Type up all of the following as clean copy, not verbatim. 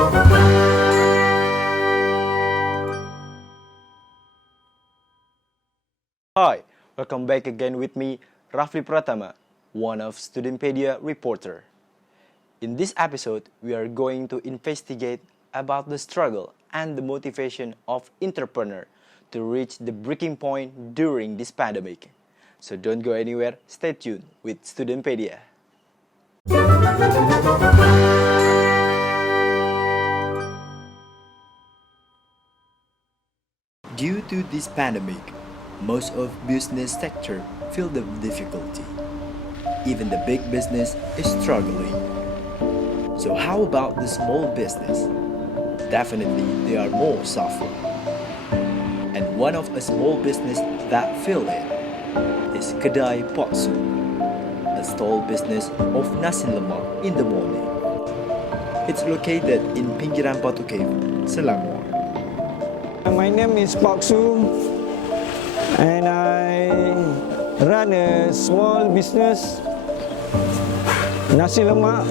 Hi, welcome back again with me, Rafly Pratama, one of Studenpedia reporter. In this episode, we are going to investigate about the struggle and the motivation of entrepreneur to reach the breaking point during this pandemic. So don't go anywhere, stay tuned with Studenpedia. Due to this pandemic, most of business sector feel the difficulty. Even the big business is struggling. So how about the small business? Definitely they are more suffering. And one of a small business that feel it is Kedai Potsu, a stall business of nasi lemak in the morning. It's located in Pinggiran Batu Cave, Selangor. My name is Potsu and I run a small business, nasi lemak.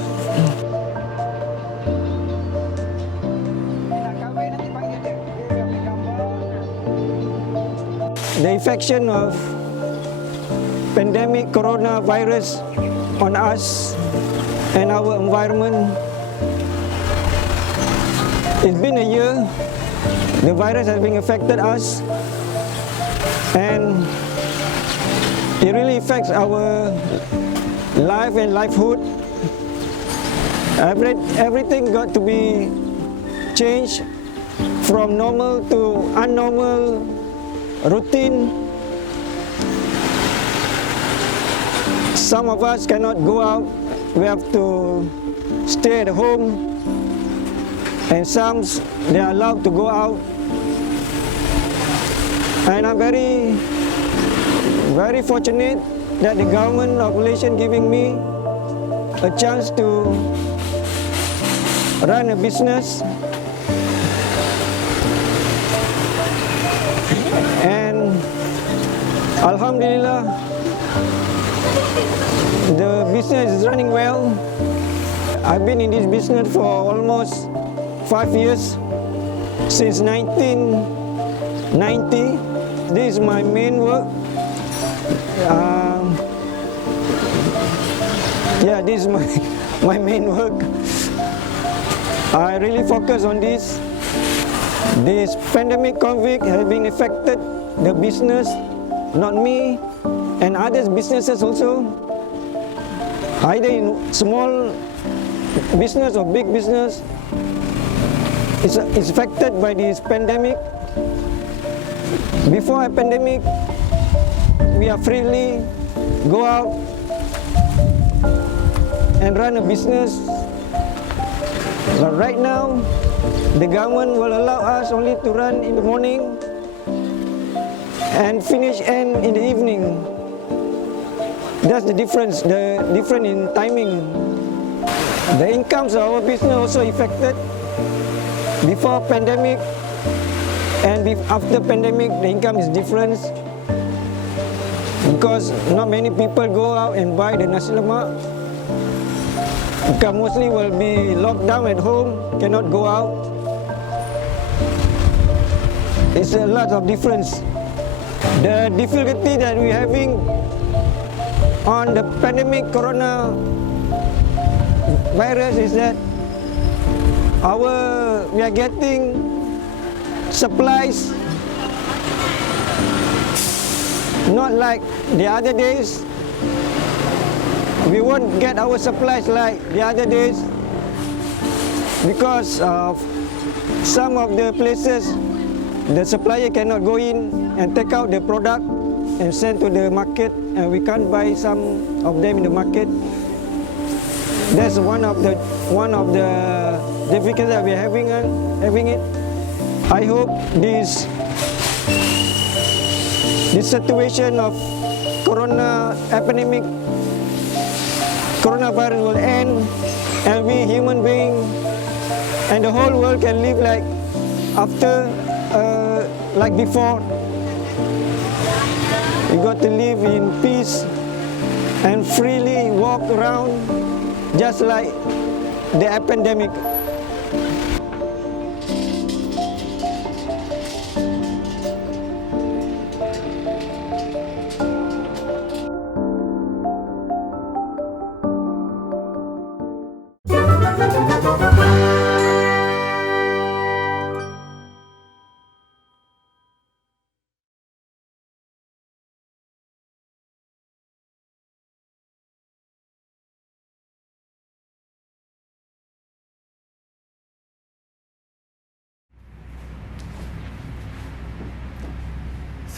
The infection of pandemic coronavirus on us and our environment. It's been a year. The virus has been affected us, and it really affects our life and livelihood. Everything got to be changed from normal to abnormal routine. Some of us cannot go out. We have to stay at home, and some they are allowed to go out. And I'm very fortunate that the government of Malaysia giving me a chance to run a business. And Alhamdulillah, the business is running well. I've been in this business for almost 5 years, since 1990. This is my main work. This is my main work. I really focus on this. This pandemic COVID has been affected the business, not me, and others businesses also. Either in small business or big business, it's affected by this pandemic. Before a pandemic, we are freely go out and run a business. But right now, the government will allow us only to run in the morning and finish in the evening. That's the difference, the difference in timing. The incomes of our business also affected. Before pandemic and after pandemic, the income is different because not many people go out and buy the nasi lemak. Because mostly will be locked down at home, cannot go out. It's a lot of difference. The difficulty that we're having on the pandemic corona virus is that we are getting supplies not like the other days. We won't get our supplies like the other days because of some of the places the supplier cannot go in and take out the product and send to the market, and we can't buy some of them in the market. That's one of the difficulties that we're having it. I hope this situation of coronavirus will end, and we human beings and the whole world can live like before. We got to live in peace and freely walk around just like the pandemic.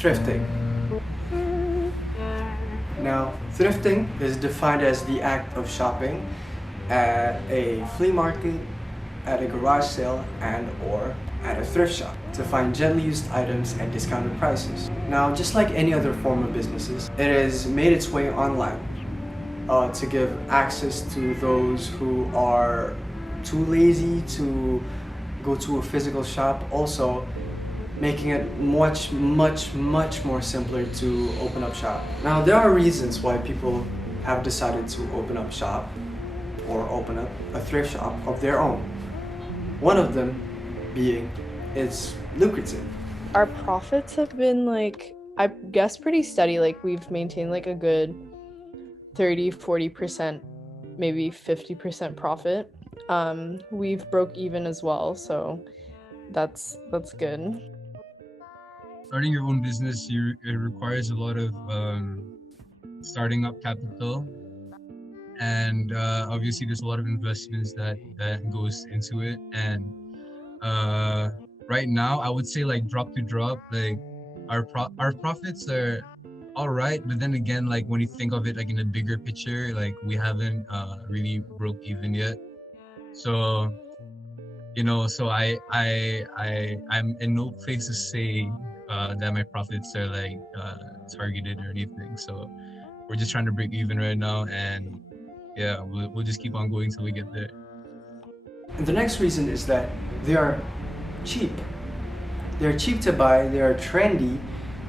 Thrifting. Now, thrifting is defined as the act of shopping at a flea market, at a garage sale, and or at a thrift shop to find gently used items and discounted prices. Now, just like any other form of businesses, it has made its way online to give access to those who are too lazy to go to a physical shop, also making it much more simpler to open up shop. Now, there are reasons why people have decided to open up shop or open up a thrift shop of their own. One of them being it's lucrative. Our profits have been like, I guess, pretty steady. Like we've maintained like a good 30-40%, maybe 50% profit. We've broke even as well, so that's good. Starting your own business, it requires a lot of starting up capital, and obviously there's a lot of investments that goes into it. And right now, I would say like drop to drop, like our profits are all right, but then again, like when you think of it like in a bigger picture, like we haven't really broke even yet. So so I'm in no place to say that my profits are like targeted or anything. So we're just trying to break even right now, and yeah, we'll just keep on going till we get there. And the next reason is that they are cheap. They're cheap to buy, they are trendy,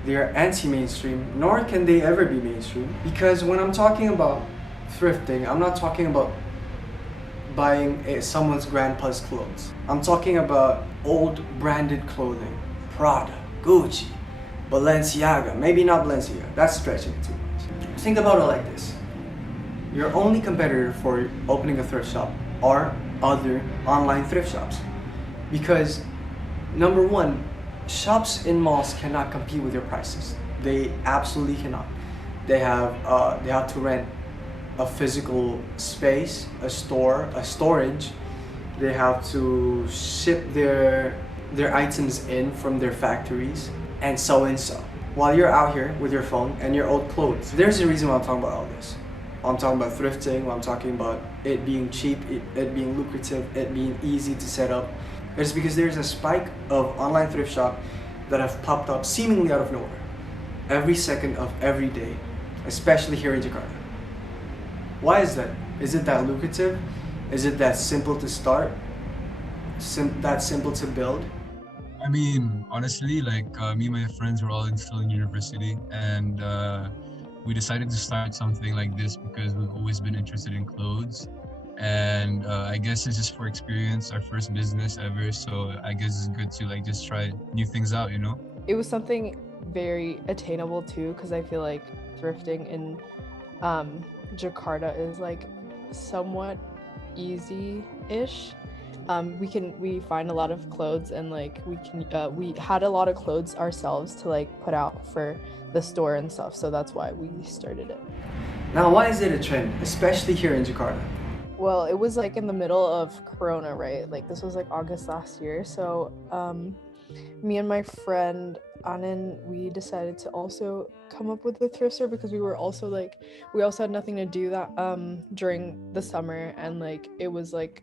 they are anti-mainstream, nor can they ever be mainstream. Because when I'm talking about thrifting, I'm not talking about buying someone's grandpa's clothes. I'm talking about old branded clothing. Prada, Gucci, Balenciaga. Maybe not Balenciaga, that's stretching it too much. Think about it like this. Your only competitor for opening a thrift shop are other online thrift shops. Because number one, shops in malls cannot compete with your prices. They absolutely cannot. They have to rent a physical space, a store, a storage. They have to ship their items in from their factories, and so. While you're out here with your phone and your old clothes, there's a reason why I'm talking about all this. I'm talking about thrifting, I'm talking about it being cheap, it being lucrative, it being easy to set up. It's because there's a spike of online thrift shop that have popped up seemingly out of nowhere every second of every day, especially here in Jakarta. Why is that? Is it that lucrative? Is it that simple to start? That simple to build? I mean, honestly, like me and my friends were all still in university, and we decided to start something like this because we've always been interested in clothes. And I guess it's just for experience, our first business ever. So I guess it's good to like just try new things out, It was something very attainable too, because I feel like thrifting in Jakarta is like somewhat easy-ish. We find a lot of clothes, and like we had a lot of clothes ourselves to like put out for the store and stuff, so that's why we started it. Now, why is it a trend, especially here in Jakarta? Well, it was like in the middle of Corona, right? Like this was like August last year. So me and my friend Anin, we decided to also come up with the thrift store because we also had nothing to do that during the summer, and like it was like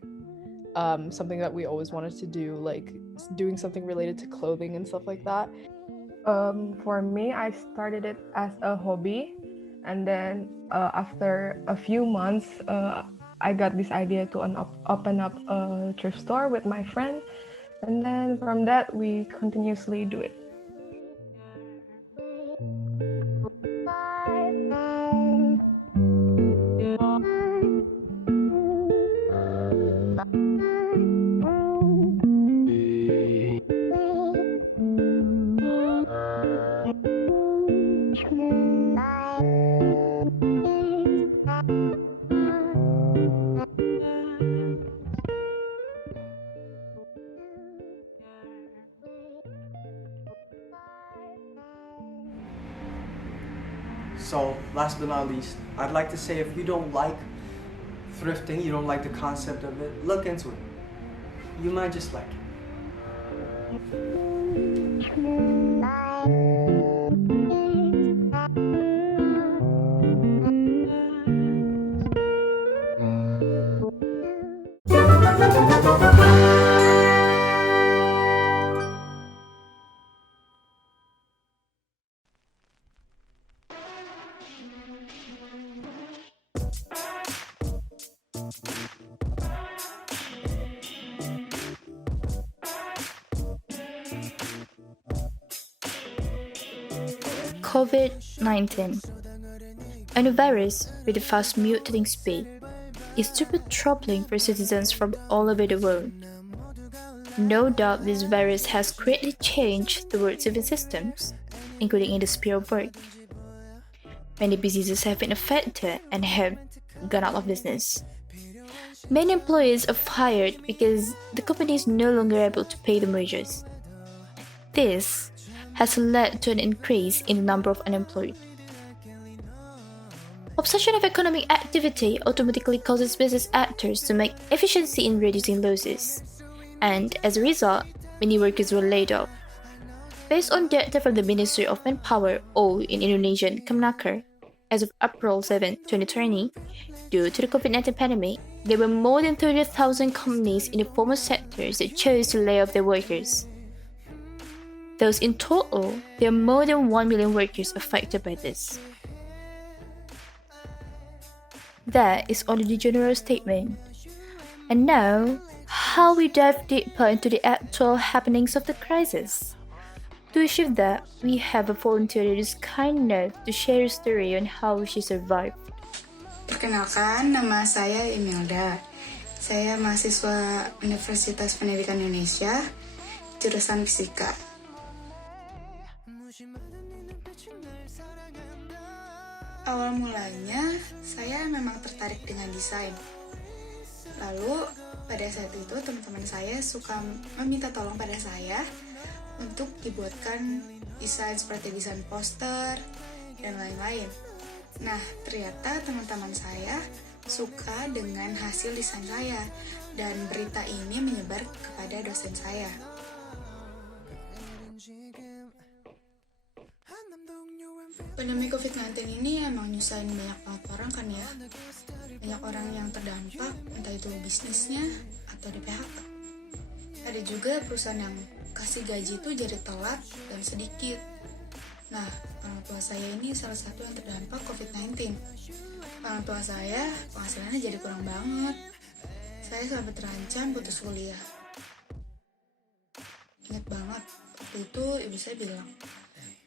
something that we always wanted to do, like doing something related to clothing and stuff like that. For me, I started it as a hobby, and then after a few months, I got this idea to open up a thrift store with my friend, and then from that we continuously do it. So, last but not least, I'd like to say if you don't like thrifting, you don't like the concept of it, look into it. You might just like it. COVID-19, a new virus with a fast mutating speed, is super troubling for citizens from all over the world. No doubt this virus has greatly changed the world's civil systems, including in the sphere of work. Many businesses have been affected and have gone out of business. Many employees are fired because the company is no longer able to pay them wages. This has led to an increase in the number of unemployed. Obsession of economic activity automatically causes business actors to make efficiency in reducing losses, and as a result, many workers were laid off. Based on data from the Ministry of Manpower, or in Indonesian Kemenaker, as of April 7, 2020, due to the COVID-19 pandemic, there were more than 30,000 companies in the formal sectors that chose to lay off their workers. Thus, in total, there are more than 1 million workers affected by this. That is only the general statement. And now, how we dive deeper into the actual happenings of the crisis. To achieve that, we have a volunteer that is kind enough to share a story on how she survived. Perkenalkan, nama saya Imelda. Saya mahasiswa Universitas Pendidikan Indonesia, jurusan Fisika. Awal mulanya, saya memang tertarik dengan desain. Lalu, pada saat itu teman-teman saya suka meminta tolong pada saya untuk dibuatkan desain seperti desain poster dan lain-lain. Nah, ternyata teman-teman saya suka dengan hasil desain saya dan berita ini menyebar kepada dosen saya. Pandemi COVID-19 ini emang nyusahin banyak banget orang kan ya. Banyak orang yang terdampak, entah itu bisnisnya atau di PHK. Ada juga perusahaan yang kasih gaji itu jadi telat dan sedikit. Nah, orang tua saya ini salah satu yang terdampak COVID-19. Orang tua saya penghasilannya jadi kurang banget. Saya sampai terancam putus kuliah. Ingat banget, waktu itu ibu saya bilang,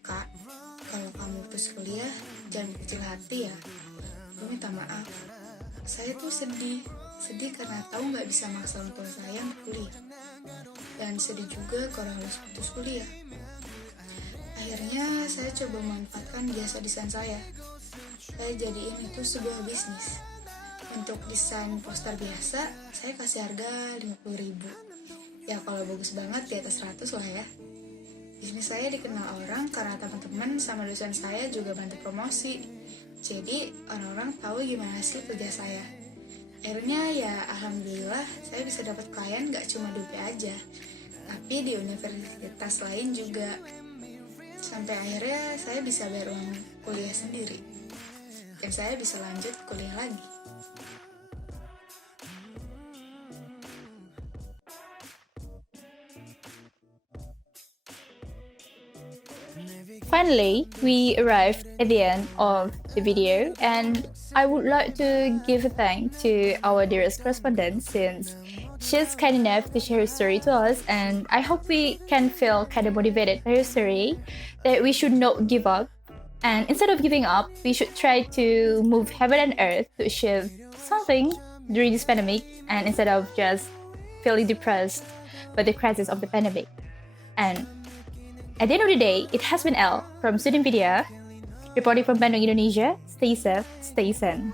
"Kak, kalau kamu putus kuliah, jangan kecil hati ya. Gue minta maaf." Saya tuh sedih karena tahu nggak bisa maksa orang tua saya untuk kuliah. Dan sedih juga kalau harus putus kuliah. Akhirnya saya coba memanfaatkan jasa desain saya. Saya jadiin itu sebuah bisnis. Untuk desain poster biasa, saya kasih harga 50.000. Ya kalau bagus banget di atas 100 lah ya. Bisnis saya dikenal orang karena teman-teman sama dosen saya juga bantu promosi. Jadi orang-orang tahu gimana sih kerja saya. Akhirnya ya alhamdulillah saya bisa dapat klien gak cuma di UP aja, tapi di universitas lain juga. Sampai akhirnya saya bisa bayar uang kuliah sendiri. Dan saya bisa lanjut kuliah lagi. Finally, we arrived at the end of the video, and I would like to give a thank to our dearest correspondent since she's kind enough to share her story to us, and I hope we can feel kind of motivated by her story, that we should not give up, and instead of giving up, we should try to move heaven and earth to achieve something during this pandemic, and instead of just feeling depressed by the crisis of the pandemic. And at the end of the day, it has been Elle from Studenpedia, reporting from Bandung, Indonesia. Stay safe, stay sane.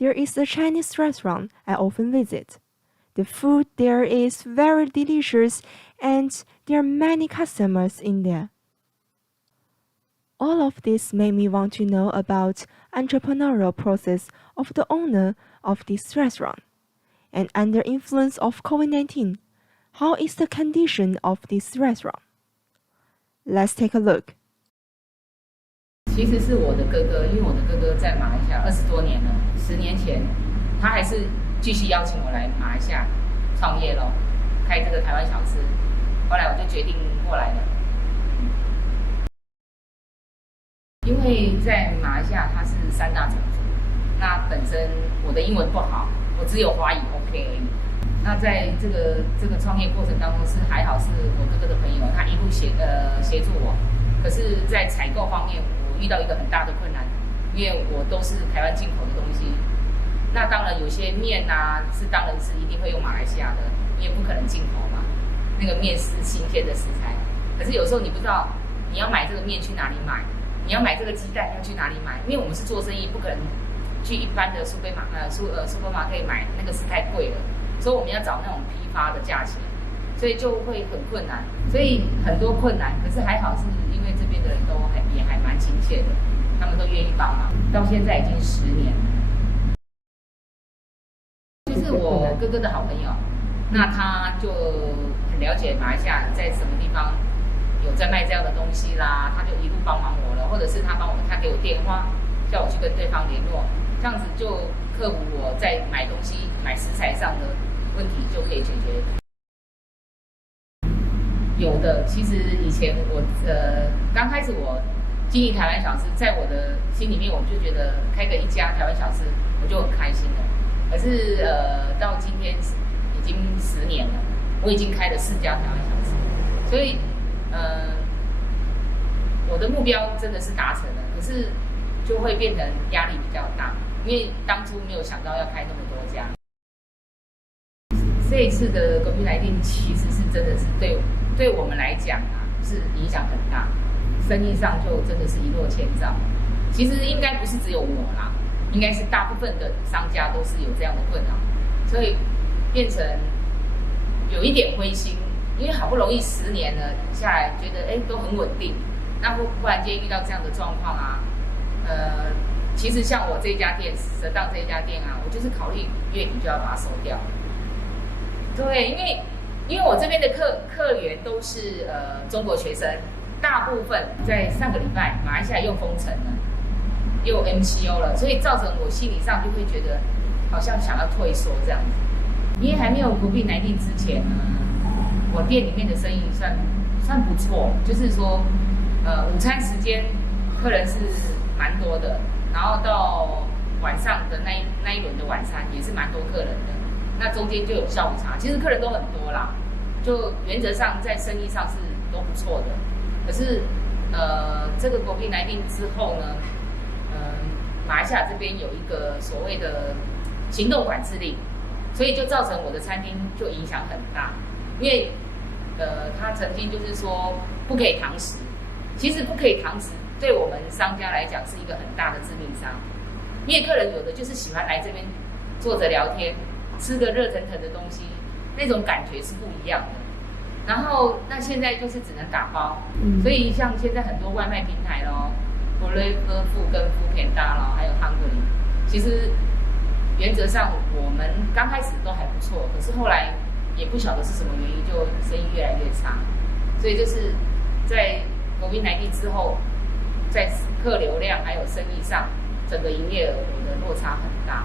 There is a Chinese restaurant I often visit. The food there is very delicious and there are many customers in there. All of this made me want to know about entrepreneurial process of the owner of this restaurant. And under influence of COVID-19, how is the condition of this restaurant? Let's take a look. 其实是我的哥哥，因为我的哥哥在马来西亚20多年了，10年前他还是继续邀请我来马来西亚创业咯，开这个台湾小吃。后来我就决定过来了。因为在马来西亚它是3大种族，那本身我的英文不好，我只有华语 OK 而已。那在这个创业过程当中是还好，是我哥哥的朋友，他一路协助我。可是，在采购方面，我遇到一个很大的困难，因为我都是台湾进口的东西。那当然有些面啊，当然是一定会用马来西亚的，因为不可能进口嘛。那个面是新鲜的食材，可是有时候你不知道你要买这个面去哪里买。你要买这个鸡蛋要去哪里买？因为我们是做生意，不可能去一般的supermarket买，那个是太贵了，所以我们要找那种批发的价钱，所以就会很困难，所以很多困难。可是还好是因为这边的人都也还蛮亲切的，他们都愿意帮忙。到现在已经10年了，就是我哥哥的好朋友，那他就很了解马来西亚在什么地方有在卖这样的东西啦，他就一路帮忙我了，或者是他给我电话，叫我去跟对方联络，这样子就克服我在买东西、买食材上的问题就可以解决。有的，其实以前我刚开始我经营台湾小吃，在我的心里面我就觉得开个一家台湾小吃我就很开心了。可是到今天已经10年了，我已经开了4家台湾小吃，所以。我的目标真的是达成了，可是就会变成压力比较大，因为当初没有想到要开那么多家。这一次的COVID-19其实是真的是对我们来讲啊，是影响很大，生意上就真的是一落千丈。其实应该不是只有我啦，应该是大部分的商家都是有这样的困扰，所以变成有一点灰心。因为好不容易10年了下来，觉得都很稳定，那忽然间遇到这样的状况啊，其实像我这一家店，蛇档这一家店啊，我就是考虑月底就要把它收掉。对，因为我这边的客源都是中国学生，大部分在上个礼拜马来西亚又封城了，又 MCO 了，所以造成我心理上就会觉得好像想要退缩这样子。因为还没有COVID-19之前呢。我店里面的生意算不错，就是说，午餐时间客人是蛮多的，然后到晚上的那一轮的晚餐也是蛮多客人的，那中间就有下午茶，其实客人都很多啦，就原则上在生意上是都不错的。可是，这个COVID-19之后呢，马来西亚这边有一个所谓的行动管制令，所以就造成我的餐厅就影响很大。因为他曾经就是说不可以堂食，其实不可以堂食对我们商家来讲是一个很大的致命伤，因为客人有的就是喜欢来这边坐着聊天，吃个热腾腾的东西，那种感觉是不一样的。然后那现在就是只能打包，所以像现在很多外卖平台咯 ，Food 跟 Foodpanda 咯，还有 Hungry， 其实原则上我们刚开始都还不错，可是后来。也不晓得是什么原因，就生意越来越差，所以就是在COVID-19之后，在客流量还有生意上，整个营业额的落差很大。